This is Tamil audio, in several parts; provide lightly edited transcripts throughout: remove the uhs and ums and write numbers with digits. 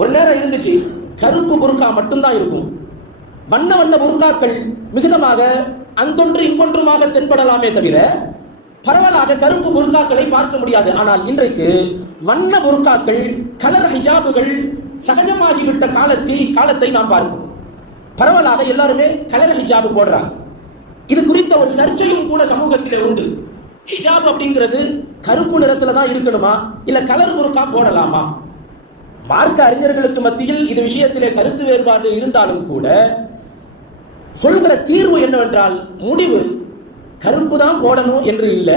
ஒரு நேரம் இருந்துச்சு கருப்பு புர்கா மட்டும்தான் இருக்கும். வண்ண வண்ண புர்காக்கள் மிகுதமாக அங்கொன்று இங்கொன்றுமாக தென்படலாமே தவிர பரவலாக கருப்பு புர்காக்களை பார்க்க முடியாது. ஆனால் இன்றைக்கு வண்ண புர்காக்கள், கலர் ஹிஜாபுகள் சகஜமாகிவிட்ட காலத்தை நாம் பார்க்கிறோம். பரவலாக எல்லாருமே கலர் ஹிஜாபு போடுறாங்க. இது குறித்த ஒரு சர்ச்சையும் கூட சமூகத்திலே உண்டு. ஹிஜாப் அப்படிங்கிறது கருப்பு நிறத்துல தான் இருக்கணுமா, இல்ல கலர் புர்கா போடலாமா? மார்க்க அறிஞர்களுக்கு மத்தியில் இது விஷயத்திலே கருத்து வேறுபாடு இருந்தாலும் கூட சொல்கிற தீர்வு என்னவென்றால், முடிவு கருப்பு தான் போடணும் என்று இல்லை,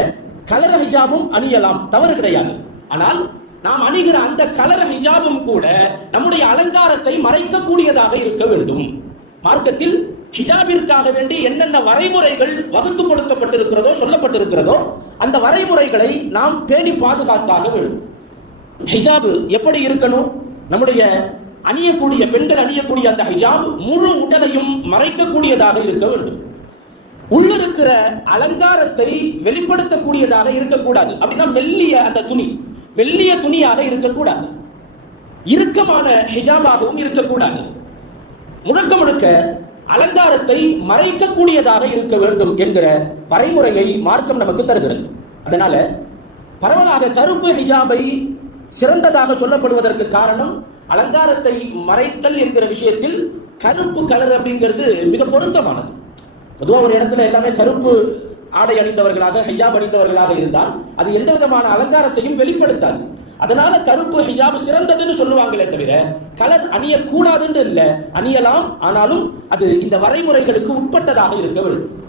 கலர் ஹிஜாபும் அணியலாம், தவறு கிடையாது. ஆனால் நாம் அணிகிற அந்த கலர் ஹிஜாபும் கூட நம்முடைய அலங்காரத்தை மறைக்கக்கூடியதாக இருக்க வேண்டும். மார்க்கத்தில் ஹிஜாபிற்காக வேண்டி என்னென்ன வரைமுறைகள் வகுத்து கொடுக்கப்பட்டிருக்கிறதோ, சொல்லப்பட்டிருக்கிறதோ, அந்த வரைமுறைகளை நாம் பேணி பாதுகாத்தாக வேண்டும். ஹிஜாபு எப்படி இருக்கணும்? நம்முடைய அணியக்கூடிய பெண்கள் அணியக்கூடிய அந்த ஹிஜாப் முழு உடலையும் மறைக்கக்கூடியதாக இருக்க வேண்டும். உள்ளிருக்கிற அலங்காரத்தை வெளிப்படுத்தக்கூடியதாக இருக்கக்கூடாது. அப்படின்னா மெல்லிய அந்த துணி, மெல்லிய துணியாக இருக்கக்கூடாது. இறுக்கமான ஹிஜாபாகவும் இருக்கக்கூடாது. முழுக்க முழுக்க அலங்காரத்தை மறைக்கக்கூடியதாக இருக்க வேண்டும் என்கிற வரைமுறையை மார்க்கம் நமக்கு தருகிறது. அதனால பரவலாக கருப்பு ஹிஜாபை சிறந்ததாக சொல்லப்படுவதற்கு காரணம், அலங்காரத்தை மறைத்தல் என்கிற விஷயத்தில் கருப்பு கலர் அப்படிங்கிறது மிக பொருத்தமானது. பொதுவாக ஒரு இடத்துல எல்லாமே கருப்பு ஆடை அணிந்தவர்களாக, ஹிஜாப் அணிந்தவர்களாக இருந்தால் அது எந்த விதமான அலங்காரத்தையும் வெளிப்படுத்தாது. அதனால கருப்பு ஹிஜாப் சிறந்ததுன்னு சொல்லுவாங்களே தவிர கலர் அணியக்கூடாதுன்னு இல்லை, அணியலாம். ஆனாலும் அது இந்த வரைமுறைகளுக்கு உட்பட்டதாக இருக்க வேண்டும்.